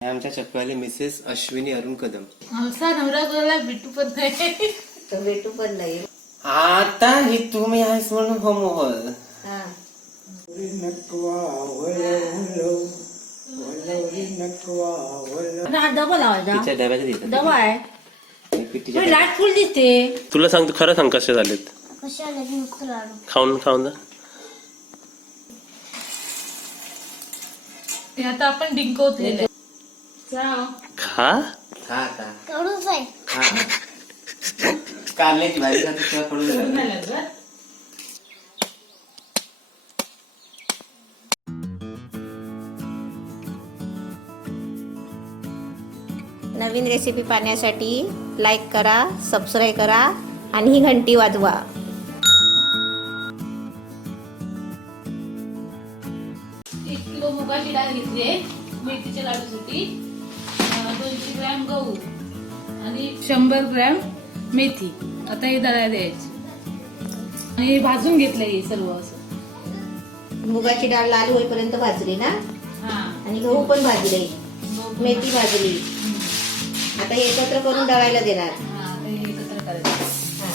आमच्या चक्कवाली मिसेस अश्विनी अरुण कदम. आमचा नवरा कोणाला भेटू पण नाही. तो भेटू पण नाही. आता ही तुम्ही आहेस म्हणून हो मोहल. हा. हा डबा लावायचा. तिच्या डब्यात देतात. डबा आहे. पिठीच्या पण लाट फुल दिसते. तुला सांगतो खरं सांग कसे झालेत. खाऊन खाऊन जा. ते आता आपण डिंकवतलेलं. खा खा आता. खा. कारल्याची भाजी खातो तेव्हा कडू लागतं. नवीन रेसिपी पाहण्यासाठी लाईक करा, सबस्क्राईब करा आणि ही घंटी वाजवा. 1 किलो मुगाची डाळ घेतली मेथीच्या लाडूसाठी. 200 ग्रॅम गहू आणि 100 ग्रॅम मेथी. आता हे दळायला द्यायची आणि हे भाजून घेतलंय हे सर्व असं. मुगाची डाळ लाल होईपर्यंत भाजली ना, हा आणि गहू पण भाजले, मेथी भाजली. आता हे एकत्र करून दळायला देणार. हा ते एकत्र करायचं. हा.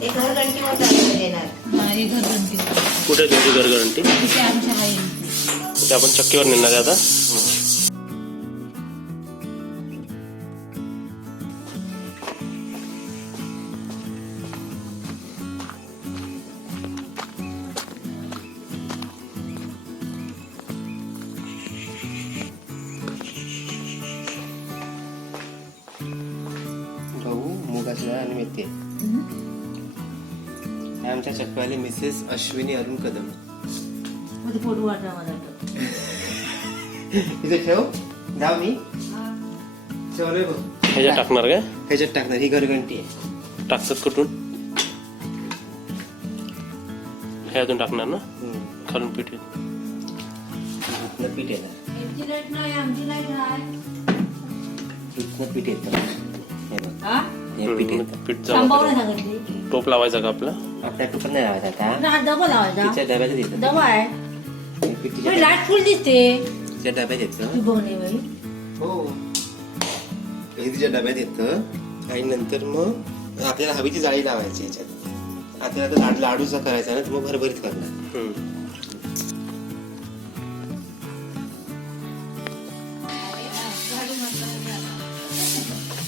हे घर घंटीवर दळायला देणार. हा हे घरगंठी कुठे तुमची गरगरंटी? तिथे आमच्या आई. ते आपण चक्कीवर नेणार आहे आता. गहू, मुगाची डाळ आणि मेथी. आमच्या चक्कवाली मिसेस अश्विनी अरुण कदम. मध्ये फोटो वाटा मला. इथे ठेव. जाऊ मी ठेवलंय बघ. ह्याच्यात टाकणार काय? ह्याच्यात टाकणार. ही घरघंटी आहे. टाकतात कुठून? ह्यातून टाकणार ना, खालून पीठ येतं. इथनं पीठ येणार. आमची लाईट नाही, आमची लाईट आहे. इथनं पीठ येतं. हे बघ. हा हे पीठ येतं. पीठ सांभाळून जमा सांगितली. टोप लावायचा का आपला? आपल्या टोपण नाही लावायचा आता. हा डबा लावायचा. तिच्या डब्यात देतात. डबा आहे. हे पिठीच्या पण लाट फुल दिसते. तिच्या डब्यात येतं. ती बघणे बाई. हो, हे तिच्या डब्यात येतं. आणि नंतर मग आपल्याला हवी ती जाळी लावायची ह्याच्यात. आपल्याला तर लाडूचा करायचा ना, तर मग भरभरीत करणार.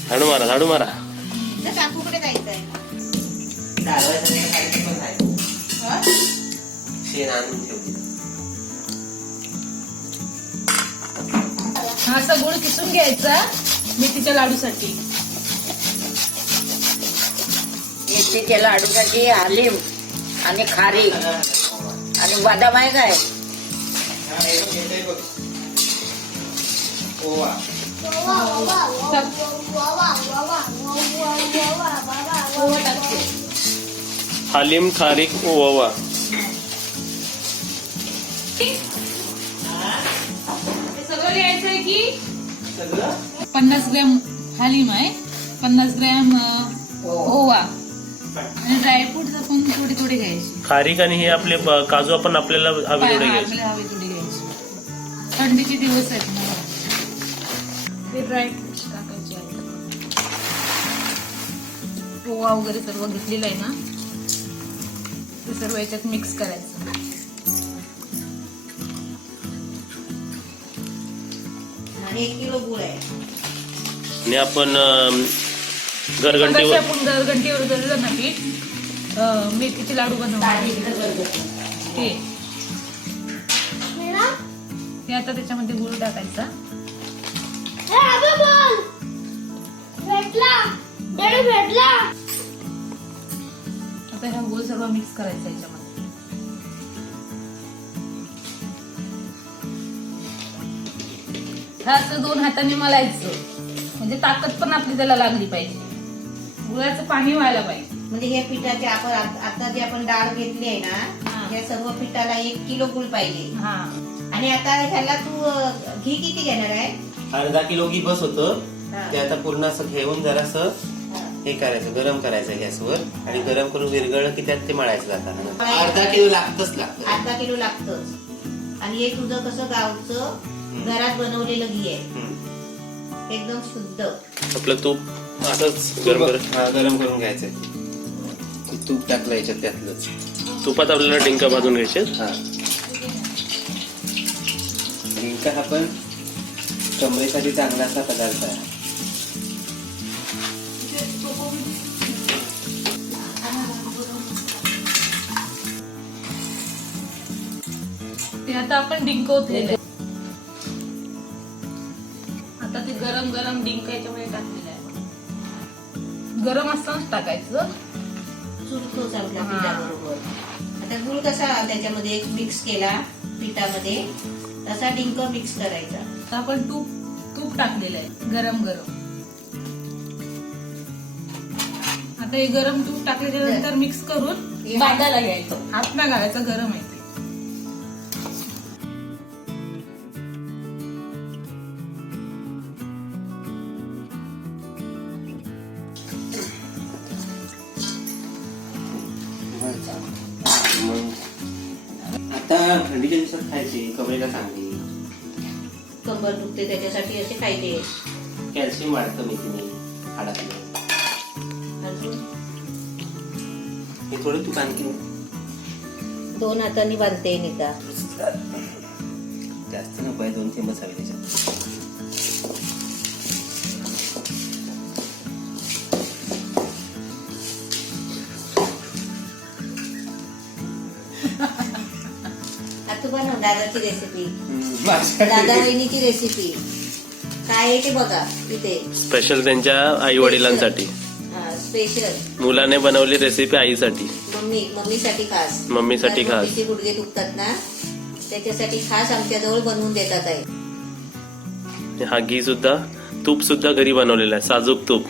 झाडू मारा, झाडू मारा. तर काकूकडे जायचंय. चालवायचं नाही, खायचं पण आहे. शेण आणून ठेवली. हा असा गुळ किसून घ्यायचा मेथीच्या लाडूसाठी. मेथीच्या लाडूसाठी हालीम आणि खारीक आणि बदाम आहे काय? ओवा. ओवा टाकते. हालीम, खारीक, ओवा. हे सगळं घ्यायचंय की सगळं 50 ग्रॅम हालीम आहे, 50 ग्रॅम ओवा आणि ड्रायफ्रूट आपण थोडे थोडे घ्यायचे. खारीक आणि हे आपले काजू आपण आपल्याला हवे तेवढे घ्यायचे. आपल्याला हवे थोडे घ्यायचे. थंडीचे दिवस आहेत ना, ते ड्रायफ्रूट टाकायचे आहेत. ओवा वगैरे सर्व घेतलेलं आहे ना, ते सर्व याच्यात मिक्स करायचं. आणि 1 किलो गुळ आहे. आणि आपण मगाशी गरगंटीवर आपण गरगंटीवर दळलं ना पीठ, मेथीचे लाडू बनवणार ते आता त्याच्यामध्ये गुळ टाकायचा. आता ह्या गुळ सर्व मिक्स करायचा याच्यामध्ये. हा असं 2 हातांनी मलायचं, म्हणजे ताकद पण आपली त्याला लागली पाहिजे. गुळाचं पाणी व्हायला पाहिजे. म्हणजे हे पिठाचे आपण आता जे आपण डाळ घेतली आहे ना, हा. या सर्व पिठाला 1 किलो गुळ पाहिजे. हा आणि आता ह्याला तू घी किती घेणार आहे? अर्धा किलो घी बस होतं. हा. ते आता पूर्ण असं घेऊन जरासं हे करायचं, गरम करायचं गॅसवर आणि गरम करून विरघळलं की त्यात ते मळायचं जाताना. अर्धा किलो लागतच लागतं. अर्धा किलो लागतं. आणि हे तुझं कसं गावचं घरात बनवलेलं घी आहे, हम्म. एकदम शुद्ध. आपलं तूप असंच गरम गरम हा, गरम करून घ्यायचंय. ते तूप टाकलं याच्यात त्यातलंच. तुपात आपल्याला डिंक भाजून घ्यायचे. हा, डिंक हा पण कमरेसाठी चांगला असा पदार्थ आहे. ते आता आपण डिंक ओतलेलं आहे. आता ते गरम गरम डिंक याच्यामध्ये टाकलेलं आहे. गरम असतानाच टाकायचं. चुरतोच आपल्या हा. पिठाबरोबर. आता गुळ कसा त्याच्यामध्ये मिक्स केला पिठामध्ये, तसा डिंक मिक्स करायचा. आता आपण तूप टाकलेलं आहे गरम गरम. आता हे गरम तूप टाकल्याच्या नंतर मिक्स करून बांधायला घ्यायचं. हात ना घालायचं, गरम आहे ते. मग आता थंडीच्या दिवसात खायची, कमरेला चांगली. कंबर दुखते त्याच्यासाठी असे खायचे. कॅल्शियम वाढतं मेथीने हाडातलं. अजून हे थोडं तूप आणखी 2 हातांनी बांधते नीता. जास्त नको आहे, 2 थेंबच हवे त्याच्यात. आता तू बनव दादाची रेसिपी, दादा वहिनीची रेसिपी काय आहे ते बघा इथे. स्पेशल त्यांच्या आई वडिलांसाठी. स्पेशल मुलाने बनवली रेसिपी आईसाठी, मम्मीसाठी खास. मम्मीसाठी खास. मम्मीचे गुडघे दुखतात ना, त्याच्यासाठी खास आमच्याजवळ बनवून देतात आहे. हा घी सुद्धा, तूप सुद्धा घरी बनवलेलं आहे, साजूक तूप.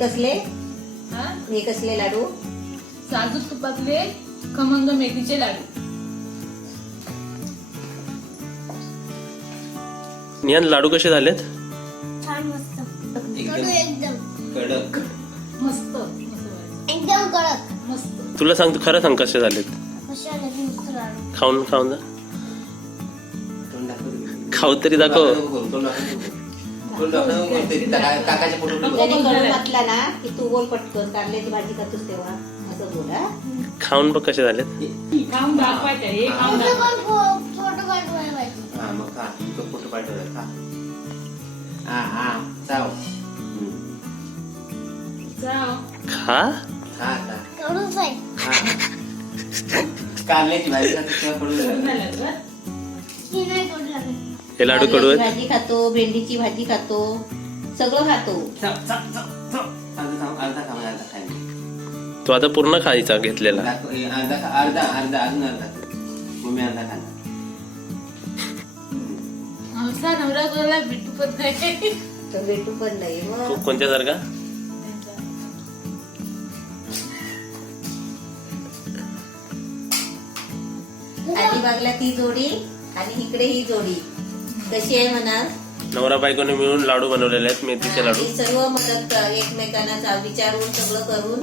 कसले हा, हे कसले लाडू? साजूक तुपातले खमंग मेथीचे लाडू. निहान लाडू कसे झालेत? एकदम कडक. मस्त एकदम कडक. मस्त. तुला सांग, तू खरं सांग कसे झालेत. खाऊन खाऊन जा. तोंड दाखव. खाऊ तरी दाखव. काकाच्या फोटो त्याने करून घातला ना की तू बोल पटकन, कारल्याची भाजी करतोस तेव्हा असं बोल. हा खाऊन बघ कसे झालेत. खाऊन दाखवायचं. हे खाऊन दाखवायचं. फोटो पाठवायला पाहिजे. हा, मग खा. तो फोटो पाठवला खा. हा चाव. जाओ. खा. खा खा. कडूच आहे. कारल्याची भाजी खातो पडून झालं का? की नाही कडू लागत. हे लाडू कडू आहेत. भाजी खातो, भेंडीची भाजी खातो, सगळं खातो. अर्धा खायला. तो आता पूर्ण खायचा घेतलेला. अर्धा अजून अर्धा. मम्मी अर्धा खाला. आमचा नवरा कोणाला भेटू पण नाही. तर भेटू पण नाही मग. कोणत्या सारखा? अलिबागला ती जोडी आणि इकडे ही जोडी कशी आहे म्हणा. नवरा बायकोने मिळून लाडू बनवलेले आहेत, मेथीचे लाडू. आणि सर्व मदत एकमेकांना विचारून सगळं करून,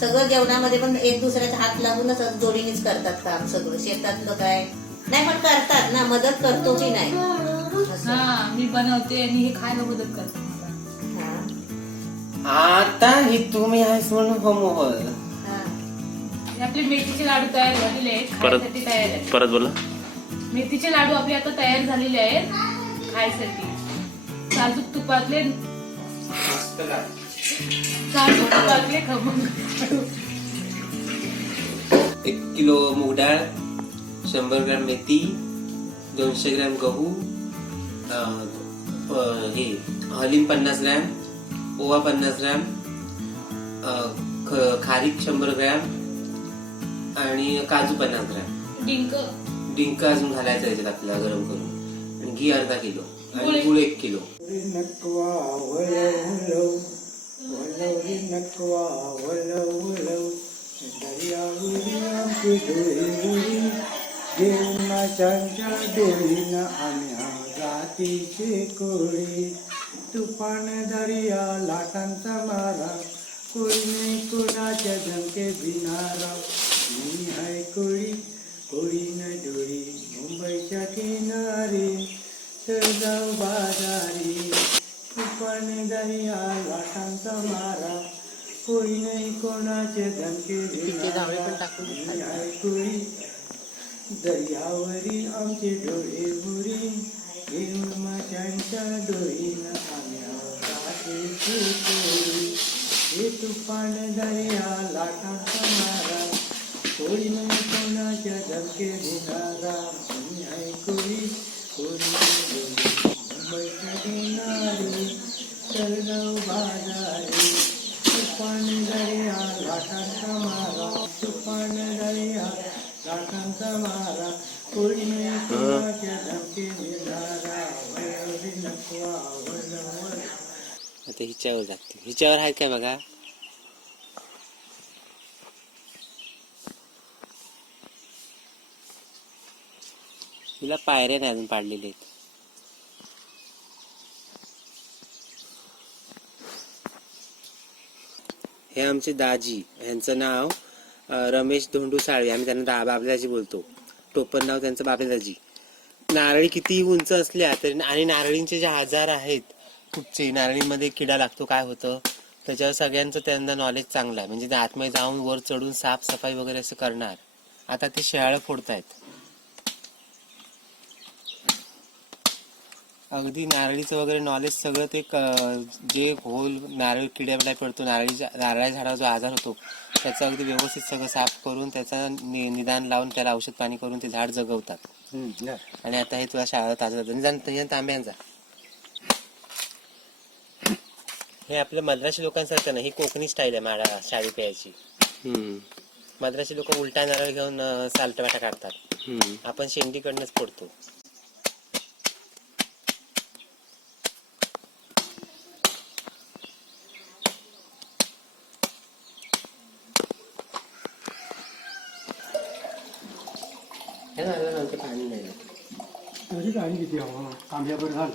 सगळं जेवणामध्ये पण एक दुसऱ्याचा हात लागूनच जोडीनेच करतात काम सगळं. शेतातलं काय नाही पण करतात ना, मदत करतो की नाही असं. हा, मी बनवते आणि हे खायला मदत करते मला. हा. आता ही तुम्ही आहेस म्हणून हो मोहर. हा. हे आपले मेथीचे लाडू तयार झालेले आहेत, खायसाठी तयार आहेत. परत बोला. मेथीचे लाडू आपले आता तयार झालेले आहेत खायसाठी. साजूक तुपातले खमंग लाडू. 1 किलो मूग डाळ, 100 ग्रॅम मेथी, 200 ग्रॅम गहू, हे हलीम 50 ग्रॅम, ओवा 50 ग्रॅम, खारीक 100 ग्रॅम आणि काजू 50 ग्रॅम. डिंक अजून घालायचं याच्यात आपल्याला गरम करून. आणि घी अर्धा किलो आणि गुळ 1 किलो. डोळीनं आम्ही जातीचे कोळी, तुफान दर्या लाटांचा मारा, कोळीने कोणाच्या जंके भिनारा. मी आहे कोळी कोळी न डोळी मुंबईच्या किनारी तर जाऊ बाजारी तुफान दर्या लाटांचा मारा कोळी नाही कोणाचे धमके देणारा. मी आहे कोळी दर्यावरी आमचे डोळे मुरी घेऊन माशांच्या डोळीनं आम्ही रात्रीची कोळी हे तुफान दर्या लाटांचा मारा कोळी नाही कोणाच्या धमके देणारा. मी आहे कोळी कोळी मुंबईच्या किनारी चलगाव बाजारी तुफान दर्या लाटांचा मारा तुफान दर्या लाटांचा मारा कोळी नाही कोणाच्या धमके देणारा. वळवी नको वळवळ. आता हिच्यावर लागते. हिच्यावर आहे काय बघा. तिला पायऱ्या नाही अजून पाडलेले आहेत. हे आमचे दाजी, यांचं नाव रमेश धोंडू साळवे. आम्ही त्यांना बाबल्याजी बोलतो. टोपण नाव त्यांचं बाबल्याजी. नारळी कितीही उंच असल्या तरी आणि नारळींचे जे आजार आहेत कुठचे नारळीमध्ये किडा लागतो काय होतं त्याच्यावर सगळ्यांचं त्यांना नॉलेज चांगलं आहे. म्हणजे ते आतमध्ये जाऊन वर चढून साफसफाई वगैरे असं करणार. आता ते शेळं फोडतायत. अगदी नारळीचं वगैरे नॉलेज सगळं ते जे होल नारळ किड्याला पडतो नारळी झाडावर जो आजार होतो त्याचं अगदी व्यवस्थित सगळं साफ करून त्याचं निदान लावून त्याला औषध पाणी करून ते झाड जगवतात. आणि आता हे तुला शाळा ताजं निदान तांब्यांचा. हे आपल्या मद्रासी लोकांसारखं नाही. ही कोकणी स्टाईल आहे शाळी प्यायची. मद्रासी लोक उलटा नारळ घेऊन सालटवाटा काढतात. आपण शेंडीकडनंच फोडतो. हे नारळ पाणी नाही तरी आणि किती हवं तांब्यावर घाल.